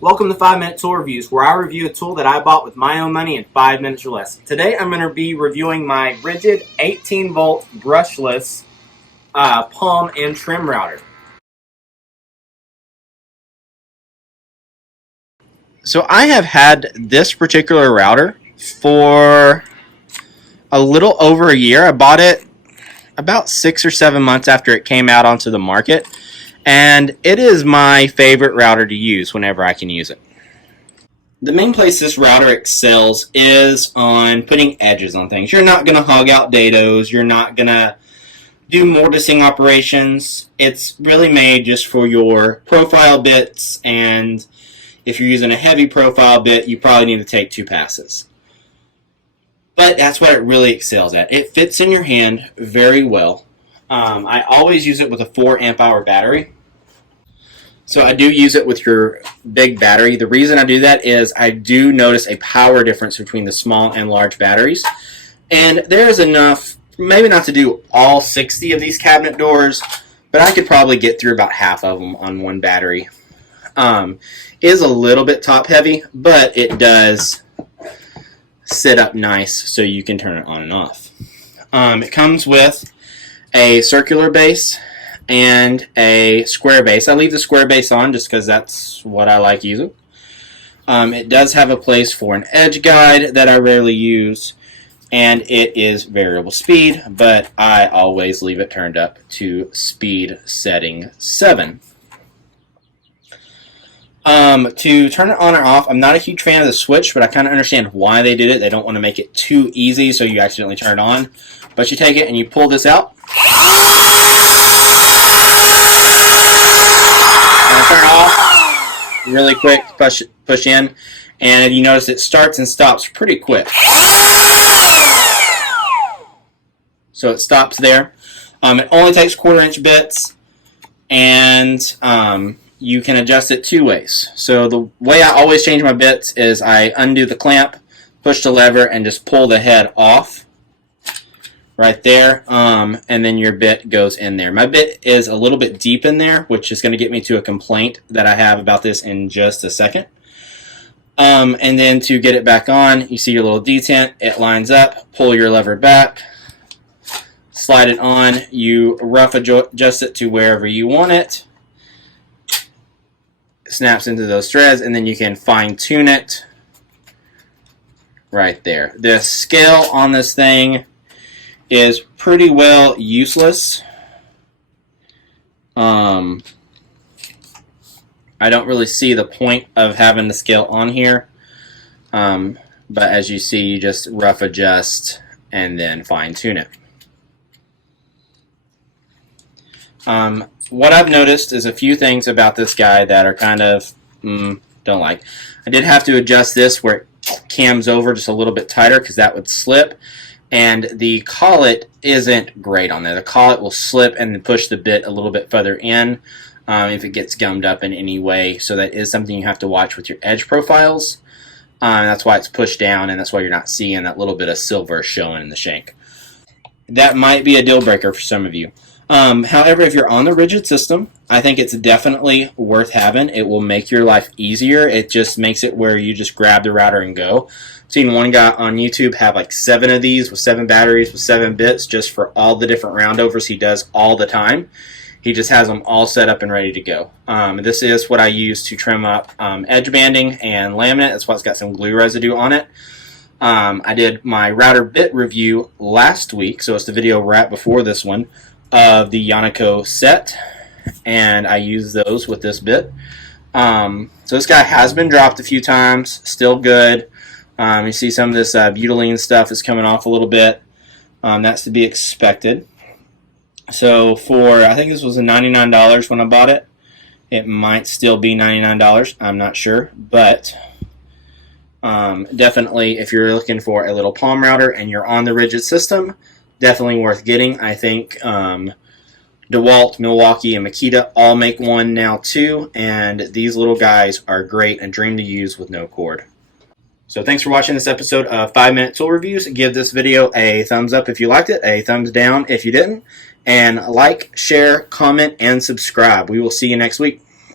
Welcome to 5 Minute Tool Reviews, where I review a tool that I bought with my own money in 5 minutes or less. Today I'm going to be reviewing my Ridgid 18-volt brushless palm and trim router. So I have had this particular router for a little over a year. I bought it about 6 or 7 months after it came out onto the market, and it is my favorite router to use whenever I can use it. The main place this router excels is on putting edges on things. You're not going to hog out dados. You're not going to do mortising operations. It's really made just for your profile bits, and if you're using a heavy profile bit, you probably need to take 2 passes. But that's what it really excels at. It fits in your hand very well. I always use it with a 4 amp hour battery. So I do use it with your big battery. The reason I do that is I do notice a power difference between the small and large batteries. And there's enough, maybe not to do all 60 of these cabinet doors, but I could probably get through about half of them on one battery. Is a little bit top heavy, but it does sit up nice so you can turn it on and off. It comes with a circular base and a square base. I leave the square base on just because that's what I like using. It does have a place for an edge guide that I rarely use, and it is variable speed, but I always leave it turned up to speed setting 7. To turn it on or off, I'm not a huge fan of the switch, but I kind of understand why they did it. They don't want to make it too easy so you accidentally turn it on. But you take it and you pull this out. And turn it off really quick, push in, and you notice it starts and stops pretty quick. So it stops there. It only takes 1/4 inch bits, and you can adjust it 2 ways. So the way I always change my bits is I undo the clamp, push the lever, and just pull the head off right there, and then your bit goes in there. My bit is a little bit deep in there, which is going to get me to a complaint that I have about this in just a second. And then to get it back on, you see your little detent, it lines up, pull your lever back, slide it on, you rough adjust it to wherever you want it, snaps into those threads, and then you can fine tune it right there. The scale on this thing is pretty well useless. I don't really see the point of having the scale on here, but as you see, you just rough adjust and then fine tune it. What I've noticed is a few things about this guy that are kind of don't like. I did have to adjust this where it cams over just a little bit tighter because that would slip, and the collet isn't great on there. The collet will slip and then push the bit a little bit further in if it gets gummed up in any way, so that is something you have to watch with your edge profiles. That's why it's pushed down, and that's why you're not seeing that little bit of silver showing in the shank. That might be a deal breaker for some of you. However, if you're on the Ridgid system, I think it's definitely worth having. It will make your life easier. It just makes it where you just grab the router and go. I've seen one guy on YouTube have like 7 of these with 7 batteries with 7 bits just for all the different roundovers he does all the time. He just has them all set up and ready to go. This is what I use to trim up edge banding and laminate. That's why it's got some glue residue on it. I did my router bit review last week, so it's the video right before this one, of the Yoniko set, and I use those with this bit. So this guy has been dropped a few times, still good. You see some of this butylene stuff is coming off a little bit. That's to be expected. So for, I think this was $99 when I bought it. It might still be $99, I'm not sure, but definitely if you're looking for a little palm router and you're on the Ridgid system, definitely worth getting. I think DeWalt, Milwaukee, and Makita all make one now too, and these little guys are great and dream to use with no cord. So thanks for watching this episode of 5 Minute Tool Reviews. Give this video a thumbs up if you liked it, a thumbs down if you didn't, and like, share, comment, and subscribe. We will see you next week.